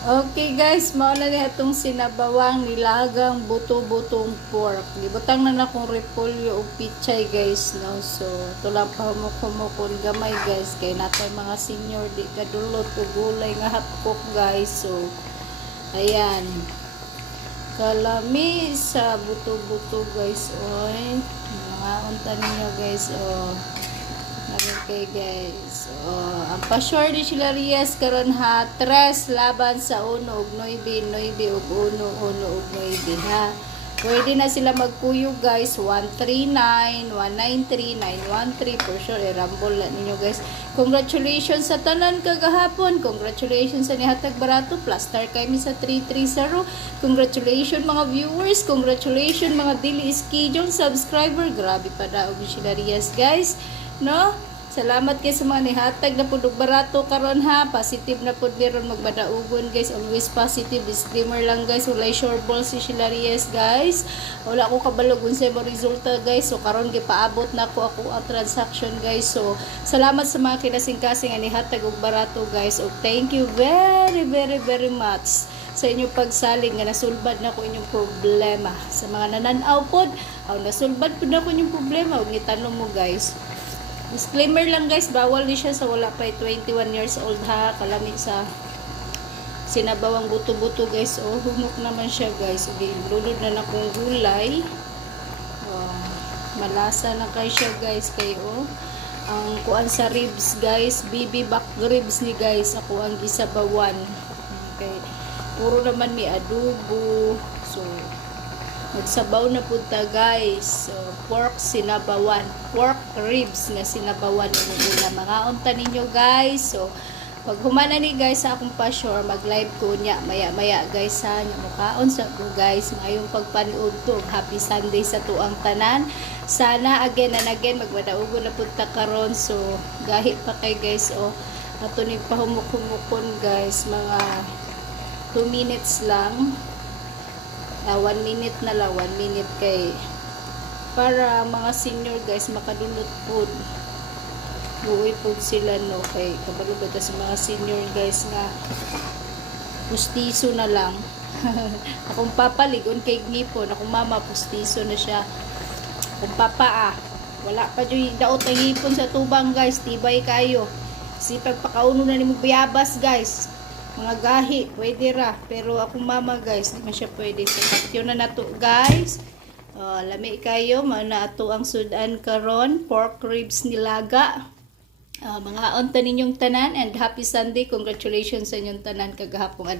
Okay guys, mao na ni atong sinabawang nilagang buto-butong pork. Gibutang na akong repolyo o pichay guys, no. So, tulang pa mo kon gamay guys kay natay mga senior di kadulot og gulay nga hapkok guys. So, ayan. Kalami sa buto-buto guys, oy. Mga unta ninyo guys, oh. Okay guys. Ang pa-short ni sila Rias karon ha. 3 laban sa 1 ug 9, 9 ug 1, 1 ug 9 ha. Pwede na sila magkuyo guys. 139, 193, 913 for sure. I-rumble na ninyo guys. Congratulations sa tanan kagahapon. Congratulations sa nihatag barato. Plus star kay mi sa 330. Congratulations mga viewers. Congratulations mga daily schedule subscriber. Grabe pa daw sila Rias guys. No? Salamat kay sa mga nihatag na pud og barato karon ha. Positive na pud meron magbadaugon guys. Always positive. Disclaimer lang guys. Walay sure ball si Shilarias guys. Wala ko kabalog unsay mo resulta guys. So karon gipaabot na ako ang transaction guys. So salamat sa mga kinasing-kasing nga nihatag og barato guys. Og thank you very very much sa inyong pagsalig nga nasulbad na ko inyong problema. Sa mga nananaw pod, nasulbad pud na ko inyong problema. Og nitanong mo guys. Disclaimer lang guys, bawal ni siya sa wala pa 21 years old ha. Kalami sa sinabawang buto-buto guys. Oh, humok naman siya guys. Lunod na na kong gulay. Malasa na kay siya guys kayo. Ang kuan sa ribs guys, BB back ribs ni guys. Ako ang gisabawan. Okay. Puro naman may adobo. So, magsabaw na punta guys. So, pork sinabawan. Pork ribs na sinabawan ng mga unta ninyo guys. So, pag humana ni guys sa akong pa-shore, mag-live ko niya. Maya guys sa mukhaon sa ko guys. Mayong pagpanood to. Happy Sunday sa tuang tanan. Sana again and again magmadaugo na punta karon. So, gahi pa kay guys. O, ato ni pahumuk-humukon guys. Mga 2 minutes lang. 1 minute na lang, 1 minute kay para mga senior guys makadulot po buhay po sila no kay kabalo ba sa mga senior guys nga pustiso na lang. Akong papa ligon kay ngipon, akong mama pustiso na siya. Akong papa wala pa dyan daot ang ngipon sa tubang guys, tibay kayo si pagpakauno na ni mo bayabas guys. Mga gahi, pwede ra. Pero akong mama guys, hindi man siya pwede. So, yun na nato guys. Lami kayo, na ato ang sudan karon, pork ribs nilaga. Mga unta ninyong tanan and happy Sunday. Congratulations sa inyong tanan kagahapon.